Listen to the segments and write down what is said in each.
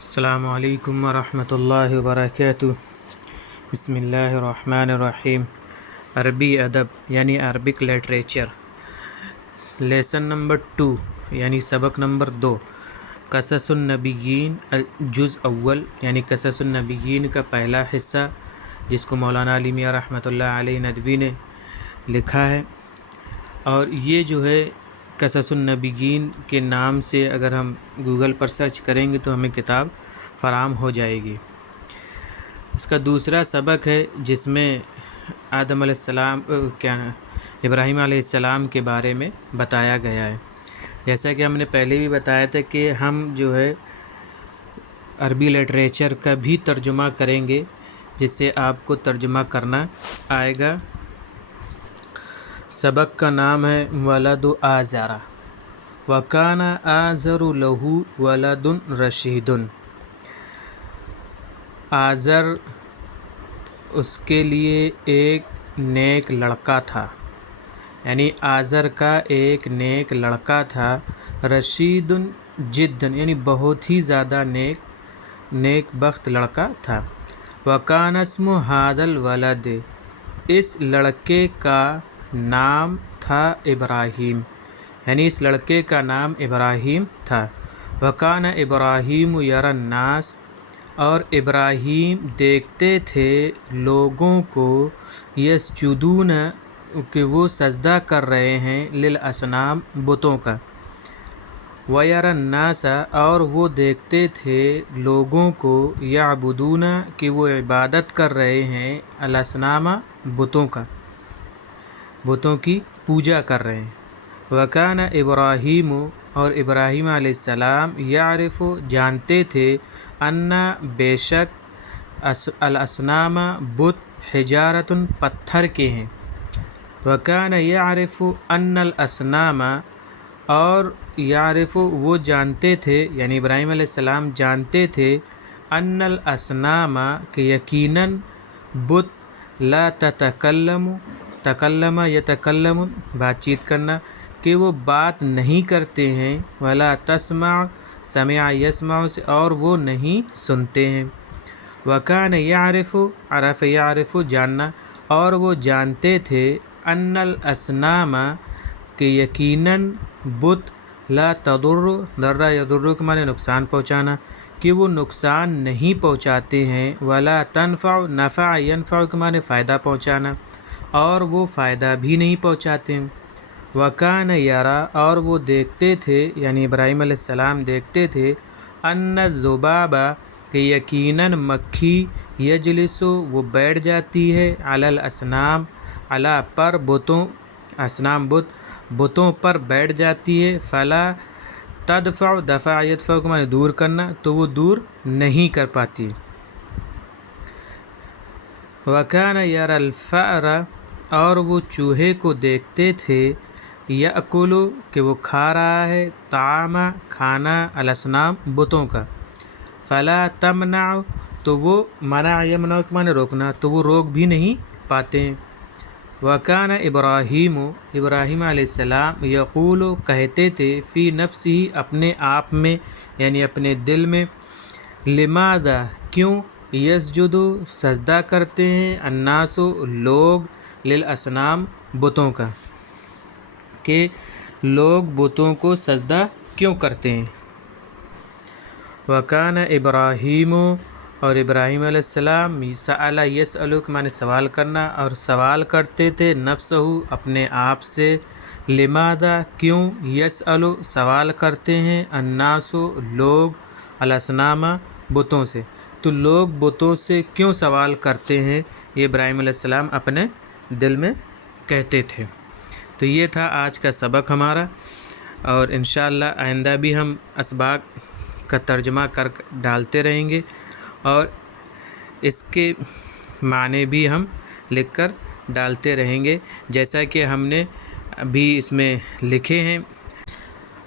السلام علیکم ورحمۃ اللہ وبرکاتہ۔ بسم اللہ الرحمن الرحیم۔ عربی ادب یعنی عربک لٹریچر، لیسن نمبر 2 یعنی سبق نمبر 2، قصص النبیین جز اول یعنی قصص النبیین کا پہلا حصہ، جس کو مولانا علی میاں رحمۃ اللہ علیہ ندوی نے لکھا ہے۔ اور یہ جو ہے قصص النبیین کے نام سے اگر ہم گوگل پر سرچ کریں گے تو ہمیں کتاب فراہم ہو جائے گی۔ اس کا دوسرا سبق ہے جس میں آدم علیہ السلام ابراہیم علیہ السلام کے بارے میں بتایا گیا ہے۔ جیسا کہ ہم نے پہلے بھی بتایا تھا کہ ہم جو ہے عربی لٹریچر کا بھی ترجمہ کریں گے، جس سے آپ کو ترجمہ کرنا آئے گا۔ سبق کا نام ہے ولد آزر، وکان آزر لہو ولد رشید۔ آزر اس کے لیے ایک نیک لڑکا تھا، یعنی آزر کا ایک نیک لڑکا تھا، رشید جدًا یعنی بہت ہی زیادہ نیک بخت لڑکا تھا۔ وکان اسم ھذا الولد، اس لڑکے کا نام تھا ابراہیم، یعنی اس لڑکے کا نام ابراہیم تھا۔ وکان ابراہیم یری الناس، اور ابراہیم دیکھتے تھے لوگوں کو، یسجدون کہ وہ سجدہ کر رہے ہیں، للاصنام بتوں کا، ویری الناس اور وہ دیکھتے تھے لوگوں کو، یعبدون کہ وہ عبادت کر رہے ہیں، الاصنام بتوں کا، بتوں کی پوجا کر رہے ہیں۔ وکان ابراہیم، اور ابراہیم علیہ السلام، یعرف جانتے تھے، ان بے شک، الاصنام بت، حجارۃ پتھر کے ہیں۔ وکان یعرف ان الاصنام، اور یعرف وہ جانتے تھے، یعنی ابراہیم علیہ السلام جانتے تھے، ان الاصنام کہ یقیناً بت، لا تتکلم، تکلم یتکلم بات چیت کرنا، کہ وہ بات نہیں کرتے ہیں، ولا تسمع، سمع یسمع سے، اور وہ نہیں سنتے ہیں۔ وکان یعرف، عرف یعرف جاننا، اور وہ جانتے تھے، ان الاصنام کہ یقیناً بت، لا تضر، ضر یضر کے معنی نقصان پہنچانا، کہ وہ نقصان نہیں پہنچاتے ہیں، ولا تنفع، نفع ینفع کے معنی فائدہ پہنچانا، اور وہ فائدہ بھی نہیں پہنچاتے ہیں۔ وکان یرا، اور وہ دیکھتے تھے، یعنی ابراہیم علیہ السلام دیکھتے تھے، ان الذباب کہ یقیناً مکھی، یجلس وہ بیٹھ جاتی ہے، علی الاصنام، علی پر بتوں، اصنام بتوں پر بیٹھ جاتی ہے، فلا تدفع، دفع یدفع کے معنی دور کرنا، تو وہ دور نہیں کر پاتی۔ وکان یری الفأر، اور وہ چوہے کو دیکھتے تھے، یأکل کہ وہ کھا رہا ہے، طعام کھانا، الاصنام بتوں کا، فلا تمنع، تو وہ منع یمنع کے معنی روکنا، تو وہ روک بھی نہیں پاتے ہیں۔ وکان ابراہیم، ابراہیم علیہ السلام، یقول کہتے تھے، فی نفسہ اپنے آپ میں، یعنی اپنے دل میں، لماذا کیوں، یسجد سجدہ کرتے ہیں، الناس لوگ، للاصنام بتوں کا، کہ لوگ بتوں کو سجدہ کیوں کرتے ہیں۔ وکان ابراہیم، اور ابراہیم علیہ السلام، سأل یسأل کے معنی سوال کرنا، اور سوال کرتے تھے، نفسہ اپنے آپ سے، لماذا کیوں، یسأل سوال کرتے ہیں، الناس لوگ، الاصنام بتوں سے، تو لوگ بتوں سے کیوں سوال کرتے ہیں، یہ ابراہیم علیہ السلام اپنے دل میں کہتے تھے۔ تو یہ تھا آج کا سبق ہمارا، اور انشاءاللہ آئندہ بھی ہم اسباق کا ترجمہ کر ڈالتے رہیں گے، اور اس کے معنی بھی ہم لکھ کر ڈالتے رہیں گے، جیسا کہ ہم نے ابھی اس میں لکھے ہیں۔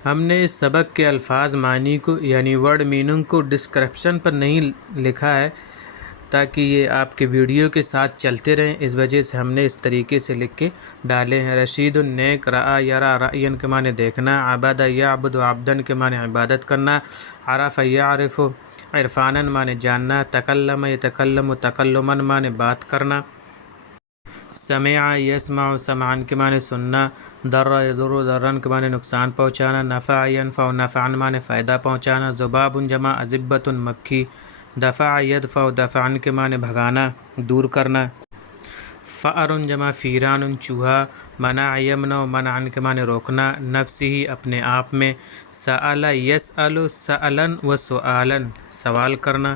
ہم نے اس سبق کے الفاظ معنی کو، یعنی ورڈ میننگ کو ڈسکرپشن پر نہیں لکھا ہے، تاکہ یہ آپ کے ویڈیو کے ساتھ چلتے رہیں، اس وجہ سے ہم نے اس طریقے سے لکھ کے ڈالے ہیں۔ رشید نیک، رآ یرا رأین کے معنی دیکھنا، عبد یعبد عبدن کے معنی عبادت کرنا، عرف یعرف عرفاناً معنی جاننا، تکلم یتکلم تکلماً معنی بات کرنا، سمع یسمع سمعن کے معنی سننا، در یضر ضرن کے معنی نقصان پہنچانا، نفع ینفع نفعن معنی فائدہ پہنچانا، ذباب جمع ذبۃ مکھی، دفع یدفع دفعن کے معنی بھگانا، دور کرنا، فأر جمع فیران چوہا، منع یمنع منعن کے معنی روکنا، نفسہ اپنے آپ میں، سأل یسأل سألاً و سؤالاً سوال کرنا۔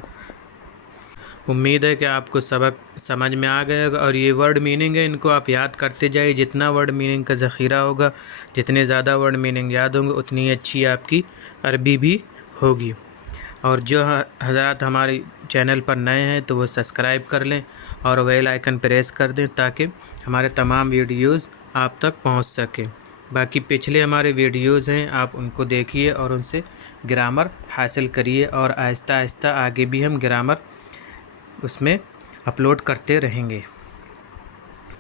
امید ہے کہ آپ کو سبق سمجھ میں آ گئے گا، اور یہ ورڈ میننگ ہے، ان کو آپ یاد کرتے جائیے۔ جتنا ورڈ میننگ کا ذخیرہ ہوگا، جتنے زیادہ ورڈ میننگ یاد ہوں گے، اتنی اچھی آپ کی عربی بھی ہوگی۔ اور جو حضرات ہماری چینل پر نئے ہیں تو وہ سبسکرائب کر لیں اور بیل آئیکن پریس کر دیں تاکہ ہمارے تمام ویڈیوز آپ تک پہنچ سکیں۔ باقی پچھلے ہمارے ویڈیوز ہیں، آپ ان کو دیکھیے اور ان سے گرامر حاصل کریے، اور آہستہ آہستہ آگے بھی ہم گرامر اس میں اپلوڈ کرتے رہیں گے۔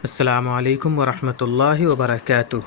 السلام علیکم ورحمۃ اللہ وبرکاتہ۔